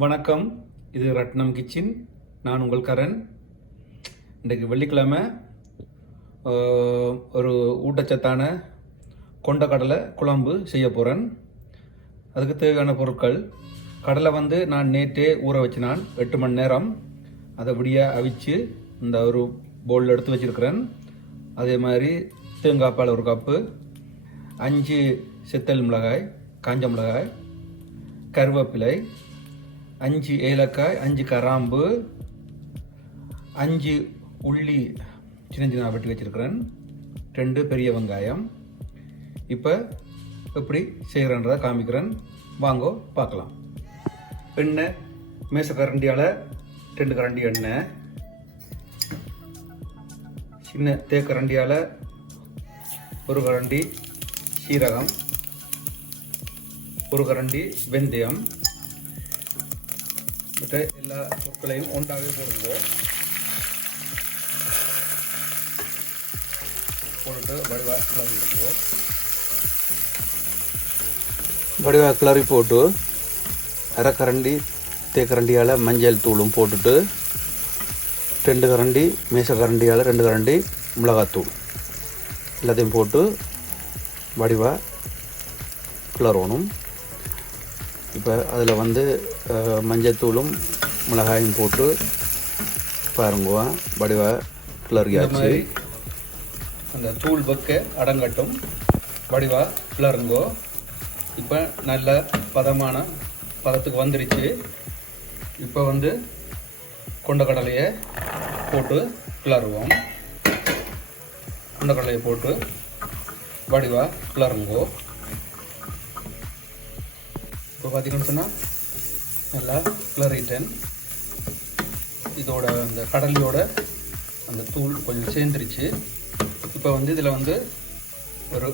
வணக்கம். இது ரத்னம் கிச்சன். நான் உங்கள் கரண். இன்றைக்கு வெள்ளிக்கிழமை. ஒரு ஊட்டச்சத்தான கொண்டக்கடலை குழம்பு செய்ய போகிறேன் அதுக்கு தேவையான பொருட்கள். கடலை வந்து நான் நேற்றே ஊற வச்சினான். எட்டு மணி நேரம். அதை விடிய அவிச்சு இந்த ஒரு பவுலில் எடுத்து வச்சிருக்கிறேன். அதே மாதிரி தேங்காய் பால் ஒரு கப்பு. அஞ்சு செத்தல் மிளகாய் காஞ்ச மிளகாய் கருவேப்பிலை அஞ்சு ஏலக்காய் அஞ்சு கராம்பு அஞ்சு உள்ளி சின்ன சின்ன வெட்டி வச்சுருக்கிறேன். ரெண்டு பெரிய வெங்காயம். இப்போ எப்படி செய்கிறன்றதை காமிக்கிறேன். வாங்கோ பார்க்கலாம். எண்ணெய் மேச கரண்டியால் ரெண்டு கரண்டி எண்ணெய். சின்ன தேக்கரண்டியால் ஒரு கரண்டி சீரகம் ஒரு கரண்டி வெந்தயம். விட்டு எல்லா பொருட்களையும் ஒன்றாகவே போடுவோம். போட்டு வடிவா கிளறி விடுவோம். வடிவா கிளறி போட்டு அரை கரண்டி தேக்கரண்டியால் மஞ்சள் தூளும் போட்டுட்டு ரெண்டு கரண்டி மேச கரண்டியால் ரெண்டு கரண்டி மிளகாத்தூள். எல்லாத்தையும் போட்டு வடிவாக கிளறணும். இப்போ அதில் வந்து மஞ்சத்தூளும் மிளகாயும் போட்டு பாருங்க வடிவாக கிளறியாச்சு அந்த தூள் வைக்க அடங்கட்டும் வடிவா கிளறுங்கோ இப்போ நல்ல பதமான பதத்துக்கு வந்துடுச்சு இப்போ வந்து கொண்டக்கடலையை போட்டு கிளறுவோம் கொண்டக்கடலையை போட்டு வடிவா கிளறுங்கோ பார்த்தீங்கன்னு சொன்னால் நல்லா கிளறிட்டேன். இதோட அந்த கடலையோட அந்த தூள் கொஞ்சம் சேர்ந்துருச்சு. இப்போ வந்து இதில் வந்து ஒரு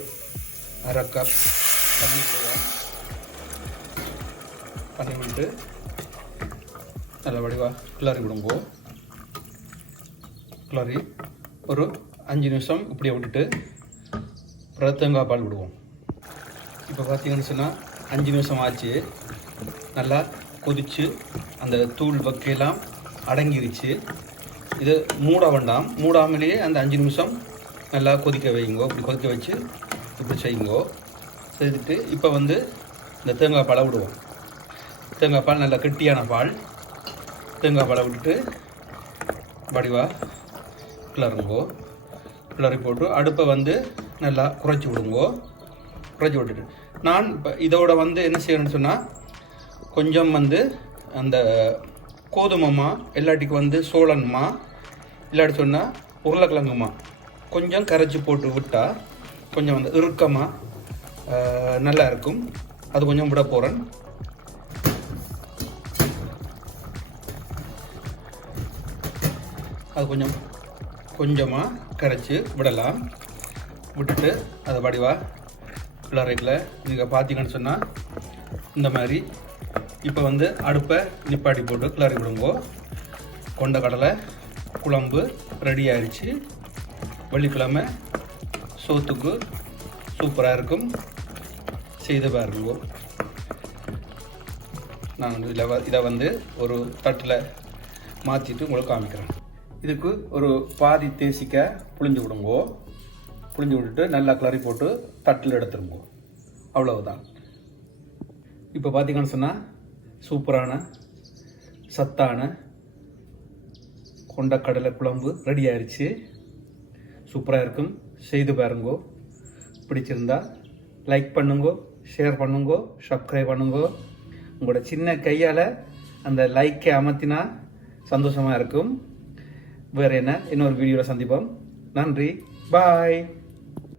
அரை கப் தண்ணி தண்ணி விட்டு நல்ல வடிவாக கிளறி விடுங்கோ கிளறி ஒரு அஞ்சு நிமிஷம் இப்படியே விட்டுட்டு ரத்தங்காய் தேங்காய் பால் விடுவோம். இப்போ பார்த்தீங்கன்னு சொன்னால் அஞ்சு நிமிஷம் ஆச்சு. நல்லா கொதிச்சு அந்த தூள் வக்கையெல்லாம் அடங்கிருச்சு. இது மூட வேண்டாம். மூடாமலேயே அந்த அஞ்சு நிமிஷம் நல்லா கொதிக்க வைங்கோ. இப்படி கொதிக்க வச்சு இப்படி செய்யுங்கோ செய்துட்டு இப்போ வந்து இந்த தேங்காய் பாலை விடுவோம். தேங்காய் பால் நல்லா கெட்டியான பால். தேங்காய் பாலை விட்டுட்டு வடிவா கிளறுங்கோ. கிளறி போட்டு அடுப்பை வந்து நல்லா குறைச்சி விடுங்கோ. குறைச்சி விட்டுட்டு நான் இப்போ இதோட வந்து என்ன செய்யணும்னு சொன்னால் கொஞ்சம் வந்து அந்த கோதுமைமா இல்லாட்டிக்கு வந்து சோளன்மா இல்லாட்டி சொன்னால் உருளைக்கிழங்குமா கொஞ்சம் கரைச்சி போட்டு விட்டால் கொஞ்சம் வந்து இறுக்கமாக நல்லா இருக்கும். அது கொஞ்சம் விட போகிறேன் அது கொஞ்சம் கொஞ்சமாக கரைச்சி விடலாம். விட்டுட்டு அதை வடிவாக கிளறிக்கல நீங்கள் பார்த்தீங்கன்னு சொன்னால் இந்த மாதிரி. இப்போ வந்து அடுப்பை நிப்பாட்டி போட்டு கிளறி விடுங்கோ. கொண்ட கடலை குழம்பு ரெடி ஆயிடுச்சு வெள்ளிக்கிழமை சோத்துக்கு சூப்பராக இருக்கும். செய்து பாருங்கோ. நான் வந்து இதில் இதை வந்து ஒரு தட்டில் மாற்றிட்டு உங்களுக்கு காமிக்கிறேன். இதுக்கு ஒரு பாதி தேசிக்காய் புளிஞ்சு விடுங்கோ. புளிஞ்சு விட்டுட்டு நல்லா கிளறி போட்டு தட்டில் எடுத்துருங்கோ. அவ்வளவுதான். இப்போ பார்த்தீங்கன்னு சொன்னால் சூப்பரான சத்தான கொண்டக்கடலை குழம்பு ரெடி ஆயிடுச்சு சூப்பராக இருக்கும். செய்து பாருங்கோ. பிடிச்சிருந்தா லைக் பண்ணுங்கோ ஷேர் பண்ணுங்கோ சப்ஸ்கிரைப் பண்ணுங்கோ. உங்களோட சின்ன கையால் அந்த லைக்கை அமர்த்தினா சந்தோஷமாக இருக்கும். வேறு என்ன? இன்னொரு வீடியோவில் சந்திப்போம். நன்றி. பாய்